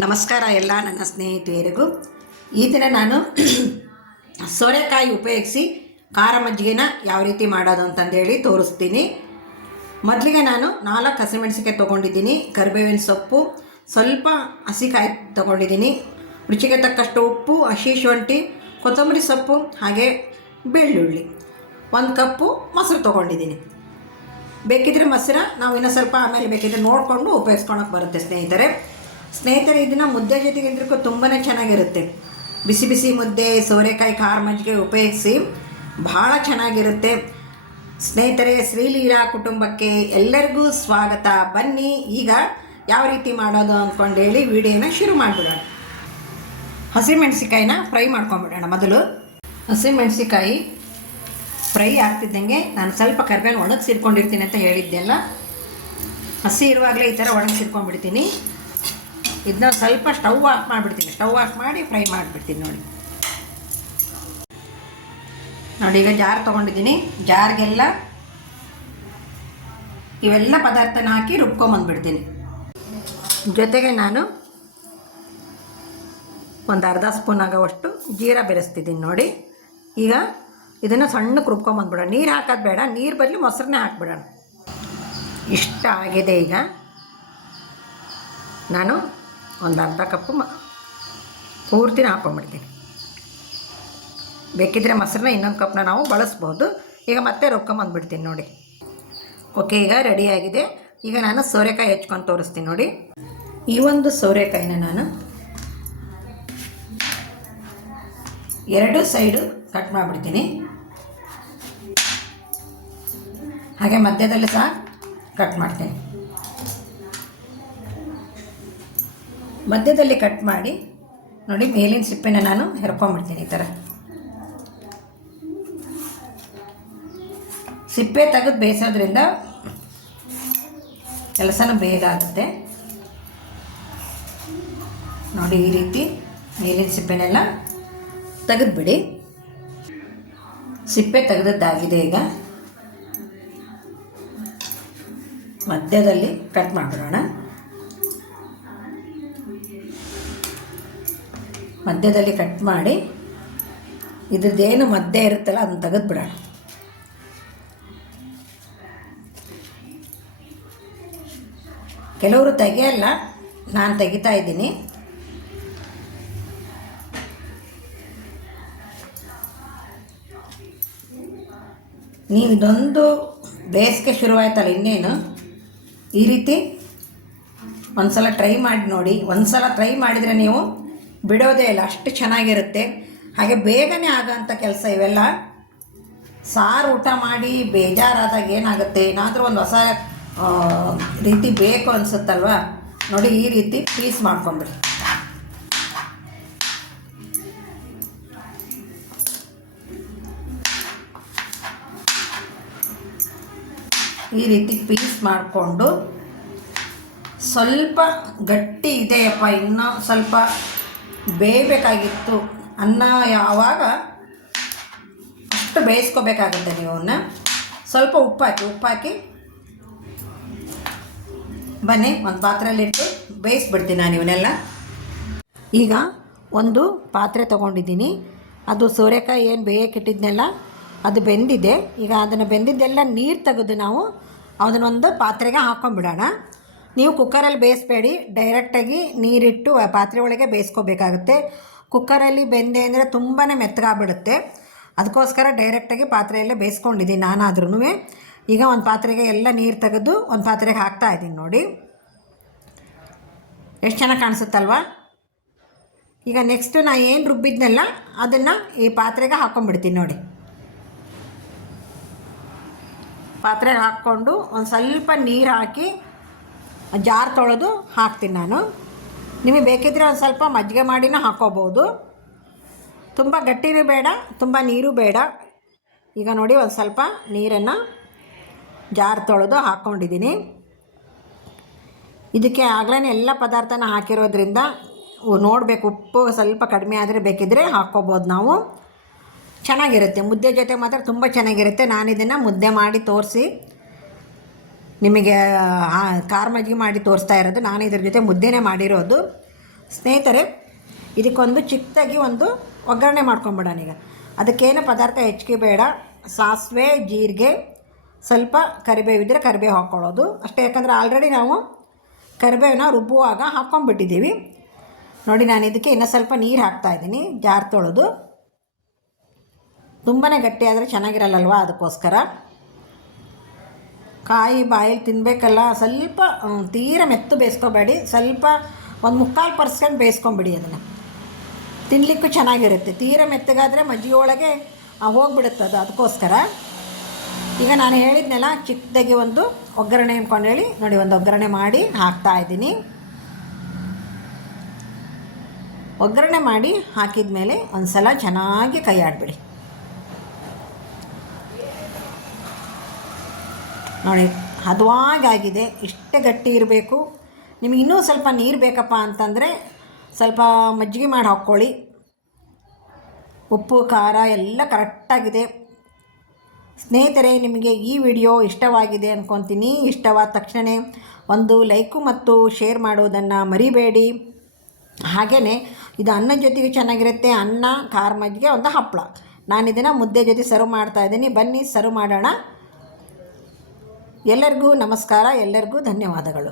ನಮಸ್ಕಾರ ಎಲ್ಲ ನನ್ನ ಸ್ನೇಹಿತರಿಗೂ. ಈ ದಿನ ನಾನು ಸೋರೆಕಾಯಿ ಉಪಯೋಗಿಸಿ ಖಾರ ಮಜ್ಜಿಗೆನ ಯಾವ ರೀತಿ ಮಾಡೋದು ಅಂತಂದೇಳಿ ತೋರಿಸ್ತೀನಿ. ಮೊದಲಿಗೆ ನಾನು 4 ಹಸಿಮೆಣಸಿಕಾಯಿ ತೊಗೊಂಡಿದ್ದೀನಿ, ಕರಿಬೇವಿನ ಸೊಪ್ಪು, ಸ್ವಲ್ಪ ಹಸಿಕಾಯಿ ತೊಗೊಂಡಿದ್ದೀನಿ, ರುಚಿಗೆ ತಕ್ಕಷ್ಟು ಉಪ್ಪು, ಹಸಿ ಶುಂಠಿ, ಕೊತ್ತಂಬರಿ ಸೊಪ್ಪು, ಹಾಗೆ ಬೆಳ್ಳುಳ್ಳಿ, 1 ಕಪ್ಪು ಮೊಸರು ತೊಗೊಂಡಿದ್ದೀನಿ. ಬೇಕಿದ್ರೆ ಮೊಸರು ನಾವು ಇನ್ನೂ ಸ್ವಲ್ಪ ಆಮೇಲೆ ಬೇಕಿದ್ರೆ ನೋಡಿಕೊಂಡು ಉಪಯೋಗಿಸ್ಕೊಳಕ್ಕೆ ಬರುತ್ತೆ ಸ್ನೇಹಿತರೆ. ಇದನ್ನು ಮುದ್ದೆ ಜೊತೆಗೆ ತಿಂದ್ರೂ ತುಂಬಾ ಚೆನ್ನಾಗಿರುತ್ತೆ. ಬಿಸಿ ಬಿಸಿ ಮುದ್ದೆ ಸೋರೆಕಾಯಿ ಖಾರ ಮಜ್ಜಿಗೆ ಉಪಯೋಗಿಸಿ ಭಾಳ ಚೆನ್ನಾಗಿರುತ್ತೆ ಸ್ನೇಹಿತರೆ. ಶ್ರೀಲೀಲಾ ಕುಟುಂಬಕ್ಕೆ ಎಲ್ಲರಿಗೂ ಸ್ವಾಗತ. ಬನ್ನಿ ಈಗ ಯಾವ ರೀತಿ ಮಾಡೋದು ಅಂದ್ಕೊಂಡೇಳಿ ವಿಡಿಯೋನ ಶುರು ಮಾಡಿಬಿಡೋಣ. ಹಸಿಮೆಣಸಿಕಾಯಿನ ಫ್ರೈ ಮಾಡ್ಕೊಂಬಿಡೋಣ. ಮೊದಲು ಹಸಿಮೆಣಸಿಕಾಯಿ ಫ್ರೈ ಆಗ್ತಿದ್ದಂಗೆ ನಾನು ಸ್ವಲ್ಪ ಕರಿಬೇವು ಒಣಗಿಸಿರ್ಕೊಂಡಿರ್ತೀನಿ ಅಂತ ಹೇಳಿದ್ದೆಲ್ಲ, ಹಸಿ ಇರುವಾಗಲೇ ಈ ಥರ ಒಣಗಿಸಿರ್ಕೊಂಡ್ಬಿಡ್ತೀನಿ. ಇದನ್ನ ಸ್ವಲ್ಪ ಸ್ಟವ್ ಆಫ್ ಮಾಡಿಬಿಡ್ತೀನಿ. ಸ್ಟವ್ ಆಫ್ ಮಾಡಿ ಫ್ರೈ ಮಾಡಿಬಿಡ್ತೀನಿ. ನೋಡಿ ಈಗ ಜಾರ್ ತೊಗೊಂಡಿದ್ದೀನಿ. ಜಾರ್ಗೆಲ್ಲ ಇವೆಲ್ಲ ಪದಾರ್ಥನ ಹಾಕಿ ರುಬ್ಕೊಂಬಂದ್ಬಿಡ್ತೀನಿ. ಜೊತೆಗೆ ನಾನು ಒಂದು ಅರ್ಧ ಸ್ಪೂನ್ ಆಗೋವಷ್ಟು ಜೀರಾ ಬೆರೆಸ್ತಿದ್ದೀನಿ. ನೋಡಿ ಈಗ ಇದನ್ನು ಸಣ್ಣಕ್ಕೆ ರುಬ್ಕೊಂಬಂದ್ಬಿಡೋಣ. ನೀರು ಹಾಕೋದು ಬೇಡ, ನೀರು ಬದಲು ಮೊಸರನ್ನೇ ಹಾಕ್ಬಿಡೋಣ. ಇಷ್ಟ ಆಗಿದೆ. ಈಗ ನಾನು ಒಂದು ಅರ್ಧ ಕಪ್ಪು ಪೂರ್ತಿನ ಹಾಕ್ಕೊಂಬಿಡ್ತೀನಿ. ಬೇಕಿದ್ದರೆ ಮೊಸರನ್ನ ಇನ್ನೊಂದು ಕಪ್ನ ನಾವು ಬಳಸ್ಬೋದು. ಈಗ ಮತ್ತೆ ರುಬ್ಕೊಂಬಂದ್ಬಿಡ್ತೀನಿ. ನೋಡಿ ಓಕೆ, ಈಗ ರೆಡಿಯಾಗಿದೆ. ಈಗ ನಾನು ಸೋರೆಕಾಯಿ ಹೆಚ್ಕೊಂಡು ತೋರಿಸ್ತೀನಿ. ನೋಡಿ ಈ ಒಂದು ಸೋರೆಕಾಯಿನ ನಾನು 2 ಸೈಡು ಕಟ್ ಮಾಡಿಬಿಡ್ತೀನಿ. ಹಾಗೆ ಮಧ್ಯದಲ್ಲಿ ಸಹ ಕಟ್ ಮಾಡ್ತೀನಿ. ಮಧ್ಯದಲ್ಲಿ ಕಟ್ ಮಾಡಿ ನೋಡಿ ಮೇಲಿನ ಸಿಪ್ಪೆನ ನಾನು ಹೆರ್ಕೊಂಡ್ಬಿಡ್ತೀನಿ. ಈ ಥರ ಸಿಪ್ಪೆ ತೆಗೆದು ಬೇಯಿಸೋದ್ರಿಂದ ಕೆಲಸನೂ ಬೇಗ ಆಗುತ್ತೆ. ನೋಡಿ ಈ ರೀತಿ ಮೇಲಿನ ಸಿಪ್ಪೆನೆಲ್ಲ ತೆಗೆದುಬಿಡಿ. ಸಿಪ್ಪೆ ತೆಗೆದದ್ದಾಗಿದೆ. ಈಗ ಮಧ್ಯದಲ್ಲಿ ಕಟ್ ಮಾಡಿಬಿಡೋಣ. ಮಧ್ಯದಲ್ಲಿ ಕಟ್ ಮಾಡಿ ಇದ್ರದ್ದೇನು ಮಧ್ಯೆ ಇರುತ್ತಲ್ಲ ಅದನ್ನು ತೆಗೆದುಬಿಡೋಣ. ಕೆಲವರು ತೆಗೆಯಲ್ಲ, ನಾನು ತೆಗಿತಾ ಇದ್ದೀನಿ. ನೀವು ಇದೊಂದು ಬೇಸಿಗೆ ಶುರುವಾಯ್ತಲ್ಲ, ಇನ್ನೇನು ಈ ರೀತಿ ಒಂದು ಸಲ ಟ್ರೈ ಮಾಡಿ ನೋಡಿ. ಒಂದು ಸಲ ಟ್ರೈ ಮಾಡಿದರೆ ನೀವು ಬಿಡೋದೇ ಇಲ್ಲ, ಅಷ್ಟು ಚೆನ್ನಾಗಿರುತ್ತೆ. ಹಾಗೆ ಬೇಗನೆ ಆಗೋಂಥ ಕೆಲಸ ಇವೆಲ್ಲ. ಸಾರು ಊಟ ಮಾಡಿ ಬೇಜಾರಾದಾಗ ಏನಾಗುತ್ತೆ, ಏನಾದರೂ ಒಂದು ಹೊಸ ರೀತಿ ಬೇಕು ಅನಿಸುತ್ತಲ್ವ. ನೋಡಿ ಈ ರೀತಿ ಪೀಸ್ ಮಾಡ್ಕೊಂಬಿಡಿ. ಈ ರೀತಿ ಪೀಸ್ ಮಾಡಿಕೊಂಡು ಸ್ವಲ್ಪ ಗಟ್ಟಿ ಇದೆಯಪ್ಪ, ಇನ್ನೂ ಸ್ವಲ್ಪ ಬೇಯಬೇಕಾಗಿತ್ತು ಅನ್ನ ಯಾವಾಗ ಅಷ್ಟು ಬೇಯಿಸ್ಕೋಬೇಕಾಗುತ್ತೆ. ನೀವು ಅವನ್ನ ಸ್ವಲ್ಪ ಉಪ್ಪು ಹಾಕಿ ಬನ್ನಿ ಒಂದು ಪಾತ್ರೆಯಲ್ಲಿಟ್ಟು ಬೇಯಿಸ್ಬಿಡ್ತೀನಿ ನಾನು ಇವನ್ನೆಲ್ಲ. ಈಗ ಒಂದು ಪಾತ್ರೆ ತೊಗೊಂಡಿದ್ದೀನಿ. ಅದು ಸೋರೆಕಾಯಿ ಏನು ಬೇಯಕ್ಕಿಟ್ಟಿದ್ನೆಲ್ಲ ಅದು ಬೆಂದಿದೆ. ಈಗ ಅದನ್ನು ಬೆಂದಿದ್ದೆಲ್ಲ ನೀರು ತೆಗೆದು ನಾವು ಅದನ್ನೊಂದು ಪಾತ್ರೆಗೆ ಹಾಕ್ಕೊಂಬಿಡೋಣ. ನೀವು ಕುಕ್ಕರಲ್ಲಿ ಬೇಯಿಸಬೇಡಿ, ಡೈರೆಕ್ಟಾಗಿ ನೀರಿಟ್ಟು ಆ ಪಾತ್ರೆ ಒಳಗೆ ಬೇಯಿಸ್ಕೋಬೇಕಾಗುತ್ತೆ. ಕುಕ್ಕರಲ್ಲಿ ಬೆಂದೆ ಅಂದರೆ ತುಂಬಾ ಮೆತ್ತಗಾಗ್ಬಿಡುತ್ತೆ. ಅದಕ್ಕೋಸ್ಕರ ಡೈರೆಕ್ಟಾಗಿ ಪಾತ್ರೆಯಲ್ಲೇ ಬೇಯಿಸ್ಕೊಂಡಿದ್ದೀನಿ ನಾನಾದ್ರೂ. ಈಗ ಒಂದು ಪಾತ್ರೆಗೆ ಎಲ್ಲ ನೀರು ತೆಗೆದು ಒಂದು ಪಾತ್ರೆಗೆ ಹಾಕ್ತಾಯಿದ್ದೀನಿ. ನೋಡಿ ಎಷ್ಟು ಚೆನ್ನಾಗಿ ಕಾಣಿಸುತ್ತಲ್ವ. ಈಗ ನೆಕ್ಸ್ಟ್ ನಾನು ಏನು ರುಬ್ಬಿದ್ನೆಲ್ಲ ಅದನ್ನು ಈ ಪಾತ್ರೆಗೆ ಹಾಕ್ಕೊಂಬಿಡ್ತೀನಿ. ನೋಡಿ ಪಾತ್ರೆಗೆ ಹಾಕ್ಕೊಂಡು ಒಂದು ಸ್ವಲ್ಪ ನೀರು ಹಾಕಿ ಜಾರ್ ತೊಳೆದು ಹಾಕ್ತೀನಿ ನಾನು. ನಿಮಗೆ ಬೇಕಿದ್ದರೆ ಒಂದು ಸ್ವಲ್ಪ ಮಜ್ಜಿಗೆ ಮಾಡಿನೂ ಹಾಕ್ಕೋಬೋದು. ತುಂಬ ಗಟ್ಟಿನೂ ಬೇಡ, ತುಂಬ ನೀರು ಬೇಡ. ಈಗ ನೋಡಿ ಒಂದು ಸ್ವಲ್ಪ ನೀರನ್ನು ಜಾರ್ ತೊಳೆದು ಹಾಕ್ಕೊಂಡಿದ್ದೀನಿ. ಇದಕ್ಕೆ ಆಗಲೇ ಎಲ್ಲ ಪದಾರ್ಥನ ಹಾಕಿರೋದ್ರಿಂದ ನೋಡಬೇಕು, ಉಪ್ಪು ಸ್ವಲ್ಪ ಕಡಿಮೆ ಆದರೆ ಬೇಕಿದ್ದರೆ ಹಾಕ್ಕೋಬೋದು ನಾವು. ಚೆನ್ನಾಗಿರುತ್ತೆ ಮುದ್ದೆ ಜೊತೆ ಮಾತ್ರ ತುಂಬ ಚೆನ್ನಾಗಿರುತ್ತೆ. ನಾನು ಇದನ್ನು ಮುದ್ದೆ ಮಾಡಿ ತೋರಿಸಿ ನಿಮಗೆ ಖಾರ ಮಜ್ಜಿಗೆ ಮಾಡಿ ತೋರಿಸ್ತಾ ಇರೋದು. ನಾನು ಇದ್ರ ಜೊತೆ ಮುದ್ದೆನೇ ಮಾಡಿರೋದು. ಸ್ನೇಹಿತರೆ, ಇದಕ್ಕೊಂದು ಚಿಕ್ಕದಾಗಿ ಒಂದು ಒಗ್ಗರಣೆ ಮಾಡ್ಕೊಂಬಿಡೋಣ. ಈಗ ಅದಕ್ಕೇನು ಪದಾರ್ಥ ಹೆಚ್ಚಿಗೆ ಬೇಡ. ಸಾಸಿವೆ, ಜೀರಿಗೆ, ಸ್ವಲ್ಪ ಕರಿಬೇವಿದ್ದರೆ ಕರಿಬೇವು ಹಾಕ್ಕೊಳ್ಳೋದು ಅಷ್ಟೇ. ಯಾಕಂದರೆ ಆಲ್ರೆಡಿ ನಾವು ಕರಿಬೇವನ್ನ ರುಬ್ಬುವಾಗ ಹಾಕ್ಕೊಂಡ್ಬಿಟ್ಟಿದ್ದೀವಿ. ನೋಡಿ, ನಾನು ಇದಕ್ಕೆ ಇನ್ನೂ ಸ್ವಲ್ಪ ನೀರು ಹಾಕ್ತಾಯಿದ್ದೀನಿ. ಜಾರ್ ತೊಳೆದು. ತುಂಬಾ ಗಟ್ಟಿಯಾದರೆ ಚೆನ್ನಾಗಿರಲ್ಲಲ್ವ, ಅದಕ್ಕೋಸ್ಕರ. ಕಾಯಿ ಬಾಯಲ್ಲಿ ತಿನ್ನಬೇಕಲ್ಲ, ಸ್ವಲ್ಪ ತೀರ ಮೆತ್ತು ಬೇಯಿಸ್ಕೊಬೇಡಿ. ಸ್ವಲ್ಪ ಒಂದು 3/4% ಬೇಯಿಸ್ಕೊಂಬಿಡಿ. ಅದನ್ನು ತಿನ್ನಲಿಕ್ಕೂ ಚೆನ್ನಾಗಿರುತ್ತೆ. ತೀರ ಮೆತ್ತಗಾದರೆ ಮಜ್ಜಿಗೆ ಒಳಗೆ ಹೋಗ್ಬಿಡುತ್ತೆ ಅದು. ಅದಕ್ಕೋಸ್ಕರ ಈಗ ನಾನು ಹೇಳಿದ್ನೆಲ್ಲ ಚಿಕ್ಕದಾಗಿ ಒಂದು ಒಗ್ಗರಣೆ ಅಂದ್ಕೊಂಡೇಳಿ ನೋಡಿ, ಒಂದು ಒಗ್ಗರಣೆ ಮಾಡಿ ಹಾಕ್ತಾಯಿದ್ದೀನಿ. ಒಗ್ಗರಣೆ ಮಾಡಿ ಹಾಕಿದ ಮೇಲೆ ಒಂದು ಸಲ ಚೆನ್ನಾಗಿ ಕೈ ಆಡಿಬಿಡಿ. ನೋಡಿ, ಹದವಾಗಾಗಿದೆ. ಇಷ್ಟೇ ಗಟ್ಟಿ ಇರಬೇಕು. ನಿಮಗೆ ಇನ್ನೂ ಸ್ವಲ್ಪ ನೀರು ಬೇಕಪ್ಪ ಅಂತಂದರೆ ಸ್ವಲ್ಪ ಮಜ್ಜಿಗೆ ಮಾಡಿ ಹಾಕ್ಕೊಳ್ಳಿ. ಉಪ್ಪು ಖಾರ ಎಲ್ಲ ಕರೆಕ್ಟಾಗಿದೆ. ಸ್ನೇಹಿತರೆ, ನಿಮಗೆ ಈ ವಿಡಿಯೋ ಇಷ್ಟವಾಗಿದೆ ಅಂದ್ಕೊತೀನಿ. ಇಷ್ಟವಾದ ತಕ್ಷಣ ಒಂದು ಲೈಕು ಮತ್ತು ಶೇರ್ ಮಾಡೋದನ್ನು ಮರಿಬೇಡಿ. ಹಾಗೆಯೇ ಇದು ಅನ್ನದ ಜೊತೆಗೆ ಚೆನ್ನಾಗಿರುತ್ತೆ. ಅನ್ನ, ಖಾರ ಮಜ್ಜಿಗೆ, ಒಂದು ಹಪ್ಪಳ. ನಾನು ಇದನ್ನು ಮುದ್ದೆ ಜೊತೆ ಸರ್ವ್ ಮಾಡ್ತಾಯಿದ್ದೀನಿ. ಬನ್ನಿ ಸರ್ವ್ ಮಾಡೋಣ. ಎಲ್ಲರಿಗೂ ನಮಸ್ಕಾರ, ಎಲ್ಲರಿಗೂ ಧನ್ಯವಾದಗಳು.